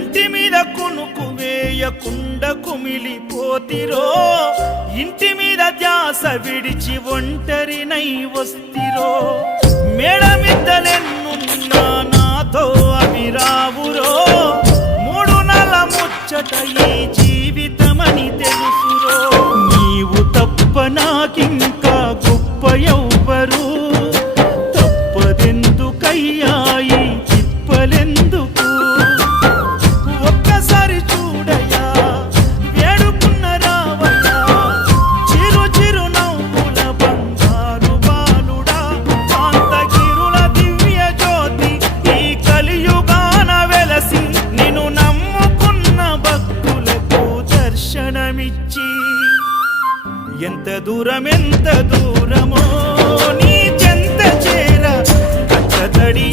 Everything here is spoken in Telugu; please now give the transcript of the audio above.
కంటి మీద కునుకు వేయకుండా కుమిలిపోతిరో ఇంటి మీద ధ్యాస విడిచి ఒంటరినై వస్తిరో మేడమిద్దలెన్నున్నా నాతో అవి రావురో మూడు నెల ముచ్చట ఈ జీవితమని తెలుసురో నీవు తప్ప నాకింకా గొప్ప ఎవ్వరు తప్పదెందుకయ్యాయి తిప్పలెందుకు ఒక్కసారి చూడయా వేడుకున్న రావయ్యా చిరు చిరు నవ్వుల బంగారు బాలుడా కాంతగిరుల దివ్య జ్యోతి ఈ కలియుగాన వెలసి నిన్ను నమ్ముకున్న భక్తులకు దర్శనమిచ్చి ఎంత దూరమో నీ చెంత చేర కచ్చతడి